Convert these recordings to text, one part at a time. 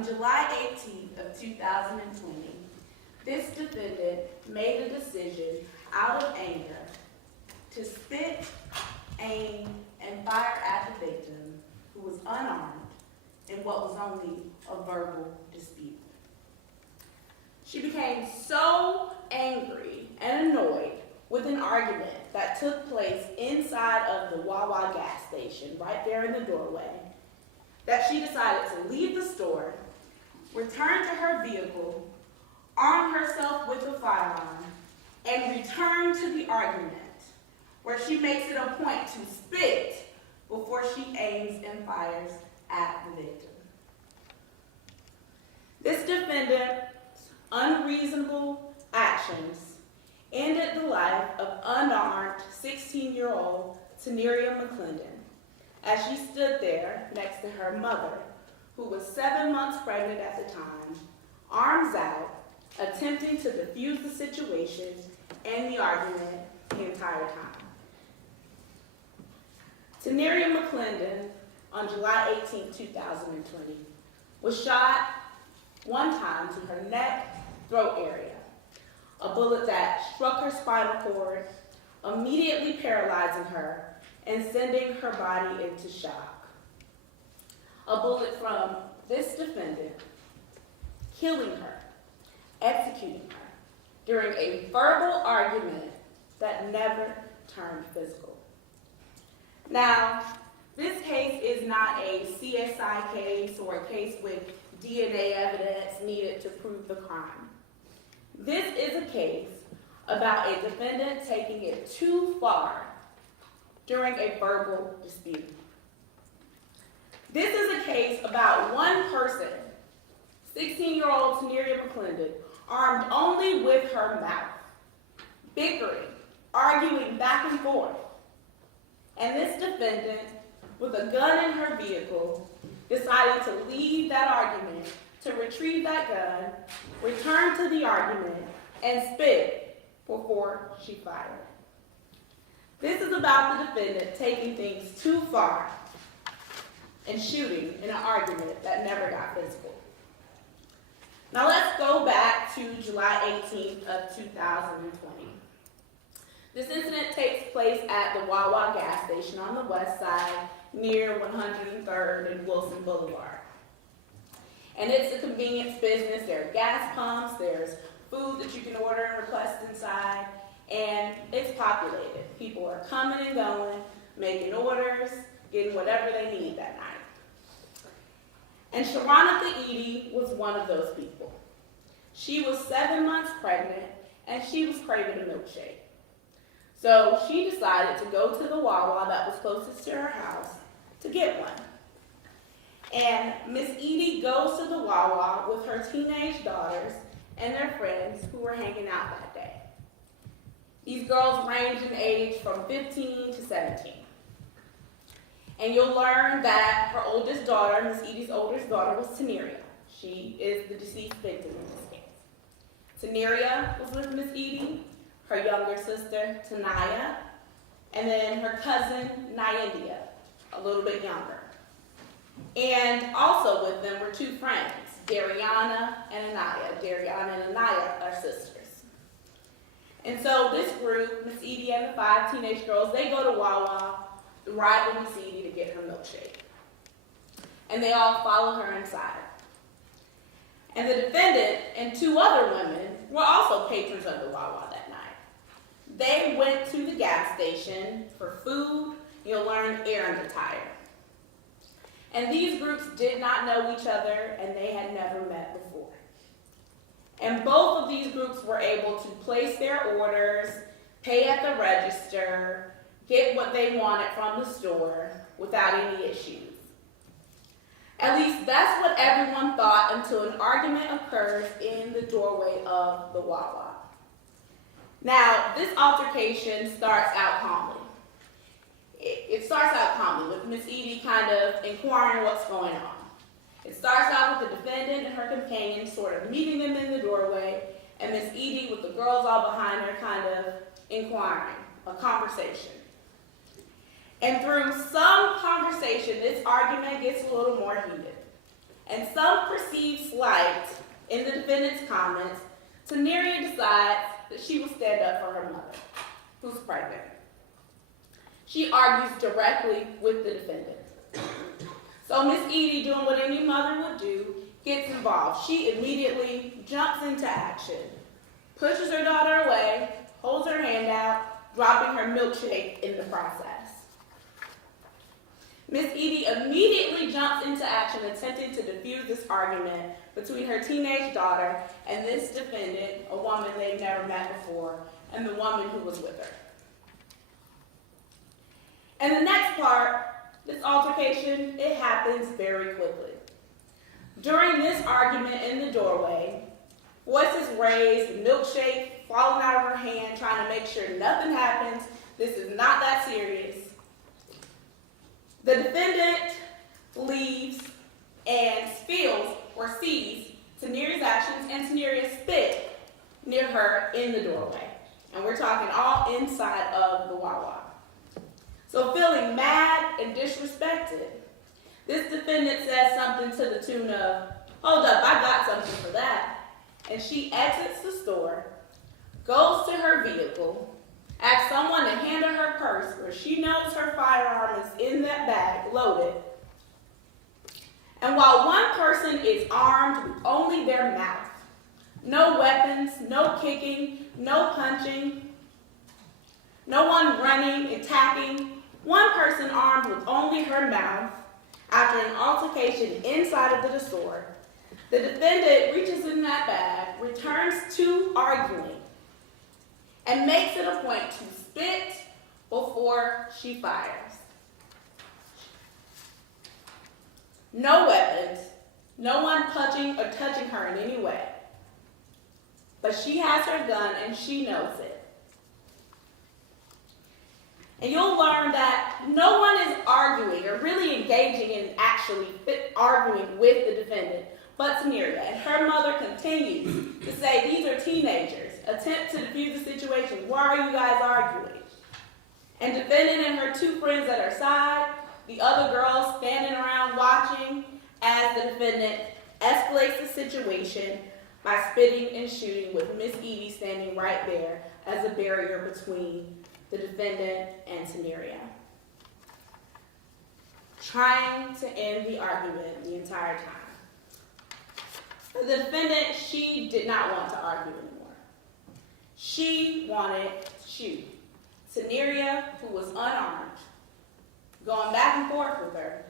On July 18th of 2020, this defendant made a decision out of anger to spit, aim, and fire at the victim, who was unarmed, in what was only a verbal dispute. She became so angry and annoyed with an argument that took place inside of the Wawa gas station, right there in the doorway, that she decided to leave the store, return to her vehicle, arm herself with a firearm, and return to the argument, where she makes it a point to spit before she aims and fires at the victim. This defendant's unreasonable actions ended the life of unarmed 16-year-old Teneria McClendon as she stood there next to her mother, who was 7 months pregnant at the time, arms out, attempting to defuse the situation and the argument the entire time. Teneria McClendon, on July 18, 2020, was shot one time to her neck, throat area, a bullet that struck her spinal cord, immediately paralyzing her and sending her body into shock. A bullet from this defendant killing her, executing her, during a verbal argument that never turned physical. Now, this case is not a CSI case or a case with DNA evidence needed to prove the crime. This is a case about a defendant taking it too far during a verbal dispute. This is a case about one person, 16-year-old Teneria McClendon, armed only with her mouth, bickering, arguing back and forth. And this defendant, with a gun in her vehicle, decided to leave that argument, to retrieve that gun, return to the argument, and spit before she fired. This is about the defendant taking things too far and shooting in an argument that never got physical. Now let's go back to July 18th of 2020. This incident takes place at the Wawa gas station on the west side near 103rd and Wilson Boulevard. And it's a convenience business. There are gas pumps, there's food that you can order and request inside, and it's populated. People are coming and going, making orders, getting whatever they need that night. And Shaetavia Shaquan was one of those people. She was 7 months pregnant, and she was craving a milkshake. So she decided to go to the Wawa that was closest to her house to get one. And Miss Edie goes to the Wawa with her teenage daughters and their friends who were hanging out that day. These girls range in age from 15 to 17. And you'll learn that her oldest daughter, Miss Edie's oldest daughter, was Teneria. She is the deceased victim in this case. Teneria was with Miss Edie, her younger sister, Tanaya, and then her cousin, Nyandia, a little bit younger. And also with them were two friends, Dariana and Anaya. Dariana and Anaya are sisters. And so this group, Miss Edie and the 5 teenage girls, they go to Wawa, ride with Miss Edie to get her milkshake. And they all follow her inside. And the defendant and 2 other women were also patrons of the Wawa that night. They went to the gas station for food, you'll learn errand attire. And these groups did not know each other, and they had never met before. And both of these groups were able to place their orders, pay at the register, get what they wanted from the store without any issues. At least that's what everyone thought until an argument occurs in the doorway of the Wawa. Now, this altercation starts out calmly. It starts out calmly with Miss Edie kind of inquiring what's going on. It starts out with the defendant and her companion sort of meeting them in the doorway, and Miss Edie with the girls all behind her kind of inquiring, a conversation. And through some conversation, this argument gets a little more heated. and some perceived slight in the defendant's comments, Teneria decides that she will stand up for her mother, who's pregnant. She argues directly with the defendant. So Miss Edie, doing what any mother would do, gets involved. She immediately jumps into action, pushes her daughter away, holds her hand out, dropping her milkshake in the process. Miss Edie immediately jumps into action, attempting to defuse this argument between her teenage daughter and this defendant, a woman they've never met before, and the woman who was with her. And the next part, this altercation, it happens very quickly. During this argument in the doorway, voices raised, milkshake falling out of her hand, trying to make sure nothing happens. This is not that serious. The defendant leaves and feels or sees Teneria's actions, and Teneria spit near her in the doorway. And we're talking all inside of the Wawa. So feeling mad and disrespected, this defendant says something to the tune of, "Hold up, I got something for that." And she exits the store, goes to her vehicle, asks someone to hand her her purse where she knows her firearm is in that bag, loaded. And while one person is armed with only their mouth, no weapons, no kicking, no punching, no one running, attacking, one person armed with only her mouth, after an altercation inside of the store, the defendant reaches in that bag, returns to arguing, and makes it a point to spit before she fires. No weapons, no one punching or touching her in any way. But she has her gun and she knows it. And you'll learn that no one is arguing or really engaging in actually arguing with the defendant, but Teneria. And her mother continues to say, "These are teenagers. Attempt to defuse the situation. Why are you guys arguing?" And defendant and her two friends at her side, the other girls standing around watching as the defendant escalates the situation by spitting and shooting, with Miss Edie standing right there as a barrier between the defendant and Teneria, trying to end the argument the entire time. The defendant, she did not want to argue anymore. She wanted to shoot. Teneria, who was unarmed, going back and forth with her,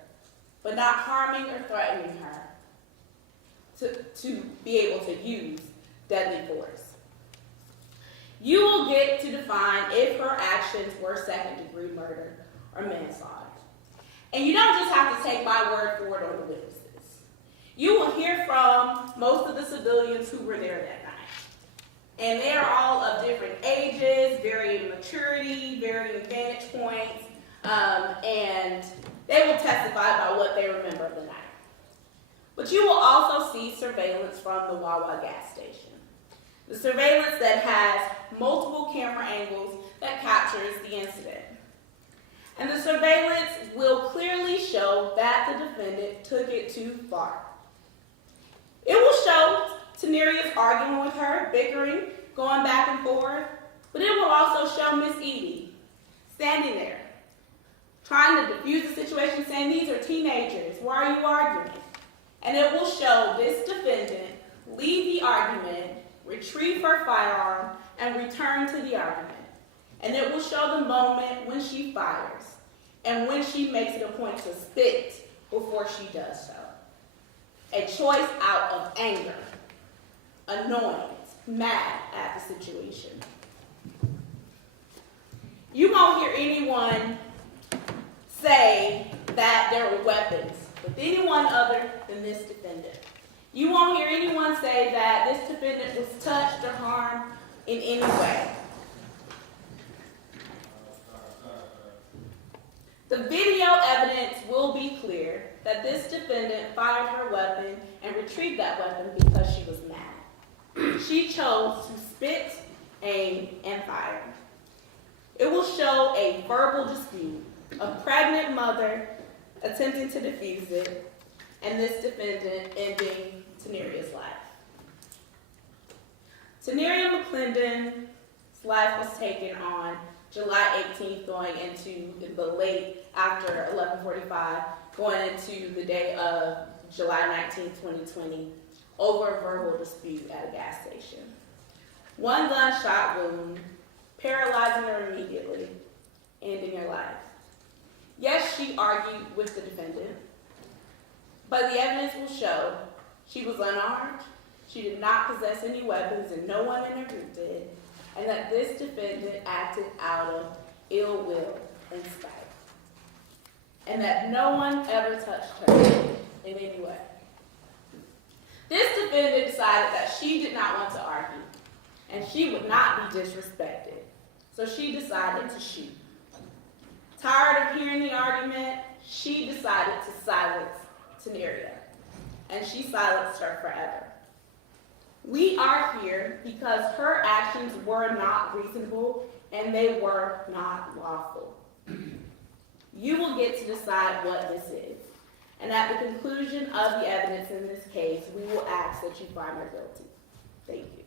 but not harming or threatening her to be able to use deadly force. You will get to define if her actions were second-degree murder or manslaughter. And you don't just have to take my word for it or the witnesses. You will hear from most of the civilians who were there that night. And they are all of different ages, varying maturity, varying vantage points, and they will testify about what they remember of the night. But you will also see surveillance from the Wawa gas station. The surveillance that has multiple camera angles that captures the incident. And the surveillance will clearly show that the defendant took it too far. It will show Teneria's arguing with her, bickering, going back and forth, but it will also show Miss Edie standing there, trying to defuse the situation, saying, "These are teenagers, why are you arguing?" And it will show this defendant leave the argument, retrieve her firearm, and return to the argument. And it will show the moment when she fires and when she makes it a point to spit before she does so. A choice out of anger, annoyance, mad at the situation. You won't hear anyone say that there were weapons with anyone other than this defendant. You won't hear anyone say that this defendant was touched or harmed in any way. The video evidence will be clear that this defendant fired her weapon and retrieved that weapon because she was mad. She chose to spit, aim, and fire. It will show a verbal dispute, a pregnant mother attempting to defuse it, and this defendant ending Teneria's life. Teneria McClendon's life was taken on July 18th, going into the late after 11:45, going into the day of July 19th, 2020, over a verbal dispute at a gas station. One gunshot wound, paralyzing her immediately, ending her life. Yes, she argued with the defendant, but the evidence will show she was unarmed, she did not possess any weapons, and no one in her group did, and that this defendant acted out of ill will and spite, and that no one ever touched her in any way. This defendant decided that she did not want to argue, and she would not be disrespected, so she decided to shoot. Tired of hearing the argument, she decided to silence Teneria, and she silenced her forever. We are here because her actions were not reasonable and they were not lawful. You will get to decide what this is, and at the conclusion of the evidence in this case, we will ask that you find her guilty. Thank you.